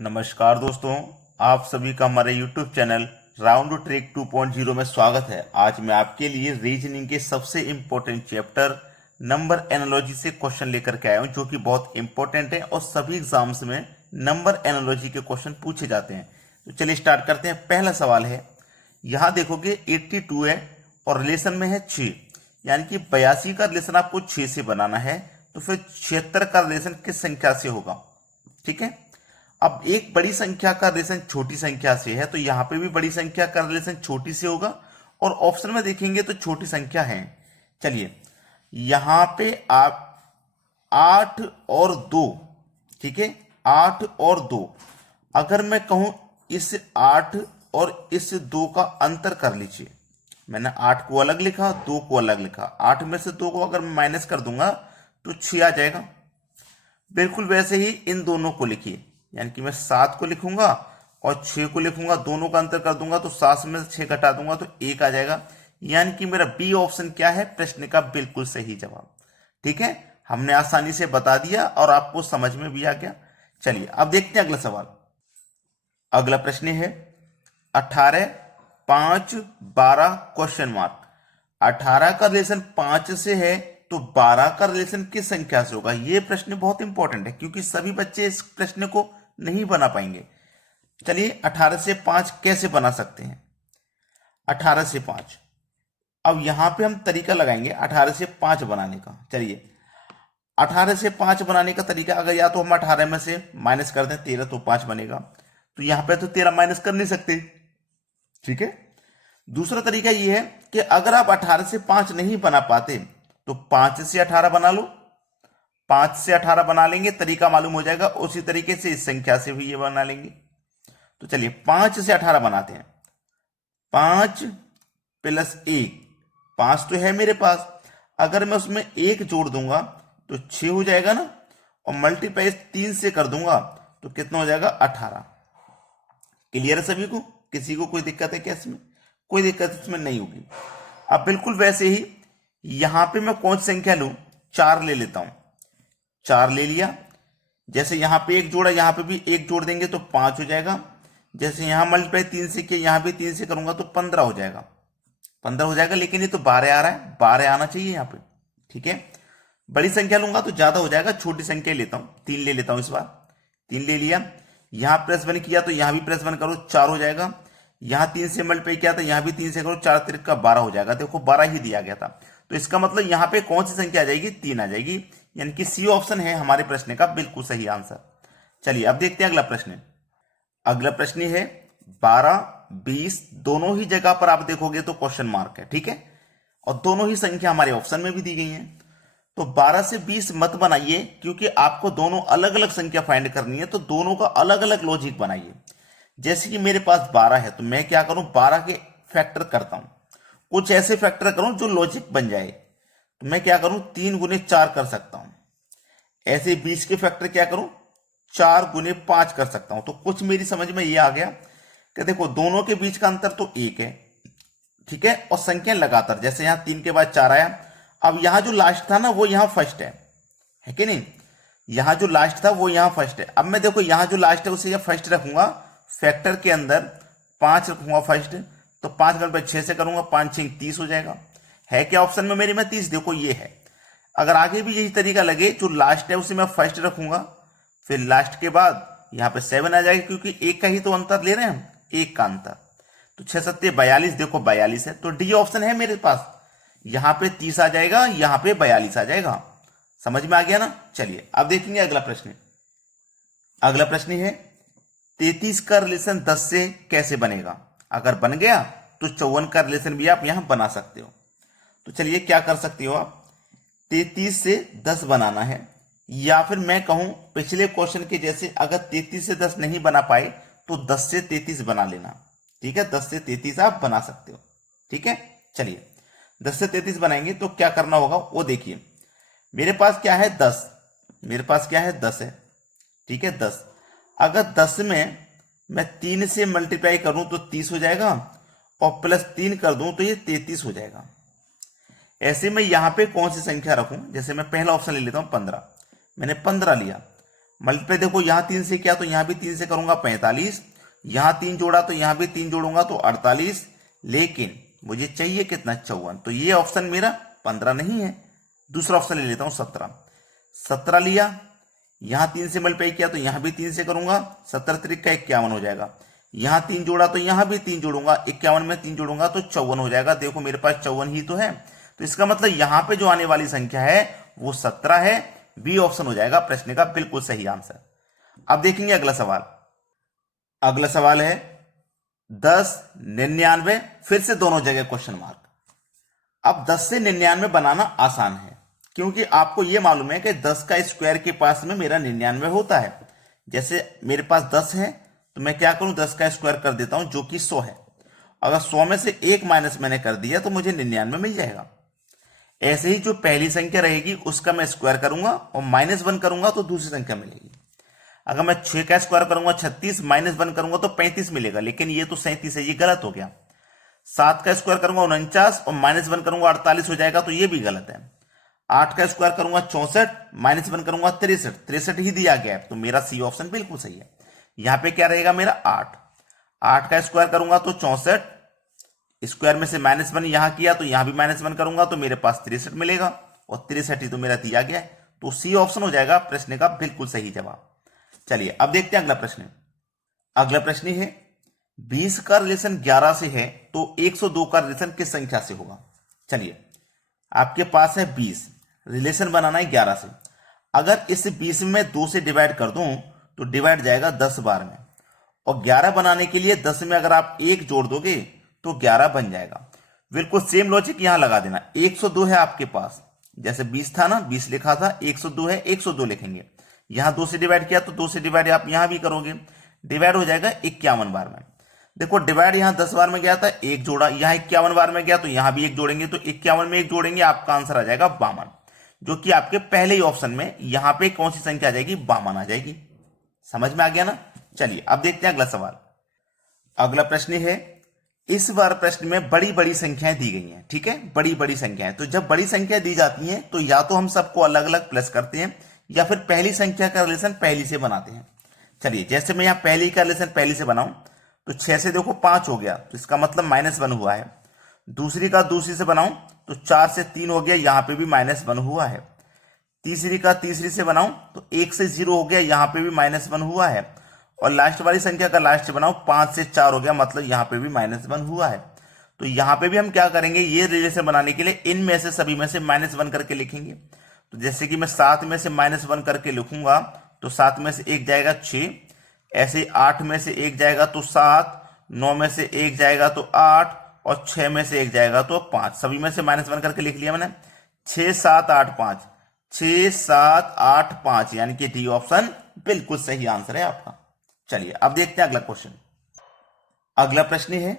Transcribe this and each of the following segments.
नमस्कार दोस्तों, आप सभी का हमारे YouTube चैनल राउंड ट्रिक 2.0 में स्वागत है। आज मैं आपके लिए रीजनिंग के सबसे इम्पोर्टेंट चैप्टर नंबर एनालॉजी से क्वेश्चन लेकर के आया हूं, जो कि बहुत इंपॉर्टेंट है और सभी एग्जाम्स में नंबर एनालॉजी के क्वेश्चन पूछे जाते हैं। तो चलिए स्टार्ट करते हैं। पहला सवाल है, यहाँ देखोगे 82 है और रिलेशन में है 6, यानी कि 82 का रिलेशन आपको 6 से बनाना है। तो फिर 76 का रिलेशन किस संख्या से होगा? ठीक है, अब एक बड़ी संख्या का रिलेशन छोटी संख्या से है, तो यहां पे भी बड़ी संख्या का रिलेशन छोटी से होगा और ऑप्शन में देखेंगे तो छोटी संख्या है। चलिए यहां पे आप 8 और 2, ठीक है, 8 और 2, अगर मैं कहूं इस 8 और इस 2 का अंतर कर लीजिए। मैंने 8 को अलग लिखा, 2 को अलग लिखा। 8 में से 2 को अगर मैं माइनस कर दूंगा तो 6 आ जाएगा। बिल्कुल वैसे ही इन दोनों को लिखिए, यानी कि मैं 7 को लिखूंगा और 6 को लिखूंगा, दोनों का अंतर कर दूंगा तो 7 में से 6 घटा दूंगा तो 1 आ जाएगा। यानी कि मेरा बी ऑप्शन क्या है प्रश्न का बिल्कुल सही जवाब। ठीक है, हमने आसानी से बता दिया और आपको समझ में भी आ गया। चलिए अब देखते हैं अगला सवाल। अगला प्रश्न है 18, 5, 12 क्वेश्चन मार्क। 18 का रिलेशन 5 से है तो 12 का रिलेशन किस संख्या से होगा? यह प्रश्न बहुत इंपॉर्टेंट है क्योंकि सभी बच्चे इस प्रश्न को नहीं बना पाएंगे। चलिए 18 से 5 कैसे बना सकते हैं? 18 से 5, अब यहां पे हम तरीका लगाएंगे 18 से 5 बनाने का। चलिए 18 से 5 बनाने का तरीका, अगर या तो हम 18 में से माइनस कर दें 13 तो 5 बनेगा, तो यहां पे तो 13 माइनस कर नहीं सकते। ठीक है, दूसरा तरीका यह है कि अगर आप 18 से 5 नहीं बना पाते तो 5 से 18 बना लो। 5 से 18 बना लेंगे, तरीका मालूम हो जाएगा। उसी तरीके से इस संख्या से भी ये बना लेंगे। तो चलिए 5 से 18 बनाते हैं। 5 प्लस 1, 5 तो है मेरे पास, अगर मैं उसमें 1 जोड़ दूंगा तो 6 हो जाएगा ना, और मल्टीप्लाई 3 से कर दूंगा तो कितना हो जाएगा? 18। क्लियर है सभी को? किसी को कोई दिक्कत है क्या इसमें? कोई दिक्कत इसमें नहीं होगी। अब बिल्कुल वैसे ही यहां पे मैं कौन सी संख्या लूं? 4 ले लेता हूं। 4 ले लिया, जैसे यहां पे 1 जोड़ा, यहां पे भी 1 जोड़ देंगे तो 5 हो जाएगा। जैसे यहां मल्टीप्लाई 3 से किया, यहां भी 3 से करूंगा तो 15 हो जाएगा। 15 हो जाएगा, लेकिन ये तो 12 आ रहा है, 12 आना चाहिए यहां पे। ठीक है, बड़ी संख्या लूंगा तो ज्यादा हो जाएगा, छोटी संख्या लेता हूं, 3 ले लेता हूं इस बार। 3 ले लिया, यहां +1 किया तो यहां भी +1 करो, 4 हो जाएगा। यहां 3 से मल्टीप्लाई किया तो यहां भी 3 से करो, 4 तिरक का 12 हो जाएगा। देखो 12 ही दिया गया था, तो इसका मतलब यहां पे कौन सी संख्या आ जाएगी? 3 आ जाएगी, यानी कि सी ऑप्शन है हमारे प्रश्न का बिल्कुल सही आंसर। चलिए अब देखते हैं अगला प्रश्न। अगला प्रश्न है 12, 20, दोनों ही जगह पर आप देखोगे तो क्वेश्चन मार्क है। ठीक है, और दोनों ही संख्या हमारे ऑप्शन में भी दी गई है। तो 12 से 20 मत बनाइए, क्योंकि आपको दोनों अलग अलग संख्या फाइंड करनी है, तो दोनों का अलग अलग लॉजिक बनाइए। जैसे कि मेरे पास 12 है तो मैं क्या करूं? 12 के फैक्टर करता हूं, कुछ ऐसे फैक्टर करूं जो लॉजिक बन जाए। तो मैं क्या करूं? 3 गुने 4 कर सकता हूं। ऐसे 20 के फैक्टर क्या करूं? 4 गुने 5 कर सकता हूं। तो कुछ मेरी समझ में ये आ गया कि देखो दोनों के बीच का अंतर तो 1 है, ठीक है, और संख्या लगातार, जैसे यहां 3 के बाद 4 आया। अब यहां जो लास्ट था ना वो यहां फर्स्ट है कि नहीं? यहां जो लास्ट था वो यहां फर्स्ट है। अब मैं देखो यहां जो लास्ट है उसे यह फर्स्ट रखूंगा, फैक्टर के अंदर 5 रखूंगा फर्स्ट, तो 5 गुणे 6 से करूंगा, 5 6 30 हो जाएगा। है क्या ऑप्शन में मेरे में? 30। देखो ये है। अगर आगे भी यही तरीका लगे, जो लास्ट है उसे मैं फर्स्ट रखूंगा, फिर लास्ट के बाद यहां पे 7 आ जाएगा, क्योंकि 1 का ही तो अंतर ले रहे हैं हम, 1 का अंतर। तो 6 7 42, देखो 42 है, तो डी ऑप्शन है मेरे पास। यहां पे 30 आ जाएगा, यहां पे 42 आ जाएगा। समझ में आ गया ना? चलिए अब देखेंगे अगला प्रश्न। अगला प्रश्न है 33 का रिलेशन 10 से कैसे बनेगा? अगर बन गया तो 54 का रिलेशन भी आप यहां बना सकते हो। तो चलिए क्या कर सकते हो आप? 33 से 10 बनाना है, या फिर मैं कहूं पिछले क्वेश्चन के जैसे, अगर 33 से 10 नहीं बना पाए तो 10 से 33 बना लेना। ठीक है, 10 से 33 आप बना सकते हो। ठीक है, चलिए 10 से 33 बनाएंगे तो क्या करना होगा वो देखिए। मेरे पास क्या है? 10। मेरे पास क्या है? 10 है। ठीक है, 10। अगर 10 में मैं 3 से मल्टीप्लाई करूं तो 30 हो जाएगा, और +3 कर दूं तो ये 33 हो जाएगा। ऐसे में यहां पे कौन सी संख्या रखूं? जैसे मैं पहला ऑप्शन ले लेता हूं 15। मैंने 15 लिया, मल्टीप्लाई देखो यहाँ 3 से किया तो यहाँ भी 3 से करूंगा 45, यहाँ 3 जोड़ा तो यहाँ भी 3 जोड़ूंगा तो 48, लेकिन मुझे चाहिए कितना 54, तो ये ऑप्शन मेरा 15 नहीं है। दूसरा ऑप्शन ले लेता हूं 17। 17 लिया, यहाँ 3 से मल्टीप्लाई किया तो यहाँ भी 3 से करूंगा, 17 3 का 51 हो जाएगा। यहाँ 3 जोड़ा तो यहाँ भी 3 जोड़ूंगा, 51 में 3 जोड़ूंगा तो 54 हो जाएगा। देखो मेरे पास 54 ही तो है, तो इसका मतलब यहाँ पे जो आने वाली संख्या है वो 17 है। बी ऑप्शन हो जाएगा प्रश्न का बिल्कुल सही आंसर। अब देखेंगे अगला सवाल। अगला सवाल है 10, 99, फिर से दोनों जगह क्वेश्चन मार्क। अब 10 से 99 बनाना आसान है, क्योंकि आपको यह मालूम है कि 10 का स्क्वायर के पास में मेरा 99 होता है। जैसे मेरे पास 10 है तो मैं क्या करूं, 10 का स्क्वायर कर देता हूं जो कि 100 है। अगर 100 में से एक माइनस मैंने कर दिया तो मुझे 99 मिल जाएगा। ऐसे ही जो पहली संख्या रहेगी उसका मैं स्क्वायर करूंगा और -1 करूंगा तो दूसरी संख्या मिलेगी। अगर मैं 6 का स्क्वायर करूंगा 36, -1 करूंगा तो 35 मिलेगा, लेकिन ये तो 37 है, ये गलत हो गया। 7 का स्क्वायर करूंगा 49 और -1 करूंगा 48 हो जाएगा, तो ये भी गलत है। 8 का स्क्वायर करूंगा 64, -1 करूंगा 63 ही दिया गया है, तो मेरा सी ऑप्शन बिल्कुल सही है। यहां पे क्या रहेगा मेरा 8 का स्क्वायर करूंगा तो 64, स्क्वायर में से -1 यहां किया तो यहां भी -1 करूंगा तो मेरे पास 63 मिलेगा, और 63 ही तो मेरा दिया गया है, तो सी ऑप्शन हो जाएगा प्रश्न का बिल्कुल सही जवाब। चलिए अब देखते हैं अगला प्रश्न। अगला प्रश्न है 20 का रिलेशन 11 से है तो 102 का रिलेशन किस संख्या से होगा। चलिए आपके पास है 20, रिलेशन बनाना है 11 से। अगर इस 20 में 2 से डिवाइड कर दूं तो डिवाइड जाएगा 10 बार में, और 11 बनाने के लिए 10 में अगर आप 1 जोड़ दोगे तो 11 बन जाएगा। बिल्कुल सेम लॉजिक यहां लगा देना। 102 है आपके पास, जैसे 20 था ना, 20 लिखा था, 102 है, 102 लिखेंगे। यहां 2 से डिवाइड किया तो 2 से डिवाइड आप यहां भी करोगे, डिवाइड हो जाएगा 51 बार में। देखो डिवाइड यहां 10 बार में गया था, 1 जोड़ा, यहां 51 बार में गया तो यहां भी 1 जोड़ेंगे, तो 51 में 1 जोड़ेंगे, आपका आंसर आ जाएगा 52, जो कि आपके पहले ही ऑप्शन में यहां पे कौन सी संख्या आ जाएगी, 52 आ जाएगी। समझ में आ गया ना। चलिए अब देखते हैं अगला सवाल। अगला प्रश्न है, इस बार प्रश्न में बड़ी बड़ी संख्याएं दी गई हैं, ठीक है, बड़ी बड़ी संख्याएं। तो जब बड़ी संख्या दी जाती हैं तो या तो हम सबको अलग अलग प्लस करते हैं या फिर पहली संख्या का रिलेशन पहली से बनाते हैं। चलिए जैसे मैं यहां पहली का रिलेशन पहली से बनाऊं तो 6 से देखो 5 हो गया, तो इसका मतलब -1 हुआ है। दूसरी का दूसरी से बनाऊं तो 4 से 3 हो गया, यहां पे भी -1 हुआ है। तीसरी का तीसरी से बनाऊं तो 1 से 0 हो गया, यहां पे भी -1 हुआ है। और लास्ट वाली संख्या का लास्ट से बनाऊं 5 से 4 हो गया, मतलब यहां पे भी -1 हुआ है। तो यहां पे भी हम क्या करेंगे, ये रिलेशन बनाने के लिए इनमें से सभी में से -1 करके लिखेंगे। तो जैसे कि मैं 7 में से -1 करके लिखूंगा तो 7 में से 1 जाएगा 6, ऐसे 8 में से 1 जाएगा तो 7, 9 में से 1 जाएगा तो 8, और 6 में से 1 जाएगा तो 5। सभी में से -1 करके लिख लिया मैंने। 6 7 8 5, 6 7 8 5, यानी कि डी ऑप्शन बिल्कुल सही आंसर है आपका। चलिए अब देखते हैं अगला क्वेश्चन। अगला प्रश्न है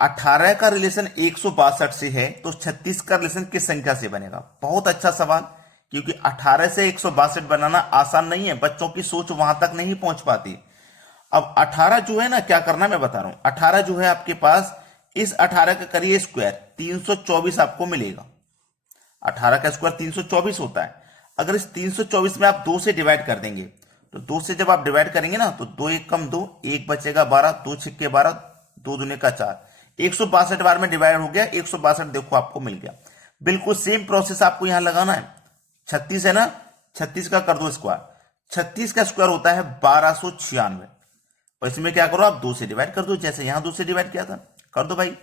18 का रिलेशन 162 से है तो 36 का रिलेशन किस संख्या से बनेगा। बहुत अच्छा सवाल, क्योंकि 18 से 162 बनाना आसान नहीं है, बच्चों की सोच वहां तक नहीं पहुंच पाती। अब 18 जो है ना, क्या करना मैं बता रहा हूं। 18 जो है आपके पास, इस 18 का करिए स्क्वायर, 324 आपको मिलेगा। 18 का स्क्वायर 324 होता है। अगर इस 324 में आप 2 से डिवाइड कर देंगे तो 2 से जब आप डिवाइड करेंगे ना तो 2 1 कम 2, 1 बचेगा 12, 2 6 12, 2 दूने का 4, 162 बार में डिवाइड हो गया, 162 देखो आपको मिल गया। बिल्कुल सेम प्रोसेस आपको यहां लगाना है। 36 है ना, 36 का कर दो स्क्वायर, 36 का स्क्वायर होता है 1296, और इसमें क्या करो आप 2 से डिवाइड कर दो, जैसे यहां 2 से डिवाइड किया था, कर दो भाई।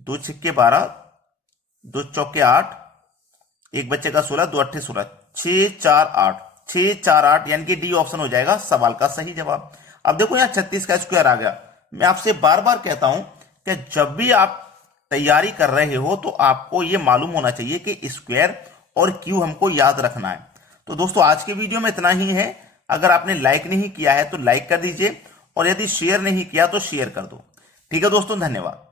2 6 12, 2 चौके 8, 1 बच्चे का 16, 2 8 16, 6 4 8, 6 4 8, यानी कि डी ऑप्शन हो जाएगा सवाल का सही जवाब। अब देखो यहां 36 का स्क्वायर आ गया। मैं आपसे बार बार कहता हूं कि जब भी आप तैयारी कर रहे हो तो आपको यह मालूम होना चाहिए कि स्क्वायर और क्यू हमको याद रखना है। तो दोस्तों आज के वीडियो में इतना ही है। अगर आपने लाइक नहीं किया है तो लाइक कर दीजिए, और यदि शेयर नहीं किया तो शेयर कर दो। ठीक है दोस्तों, धन्यवाद।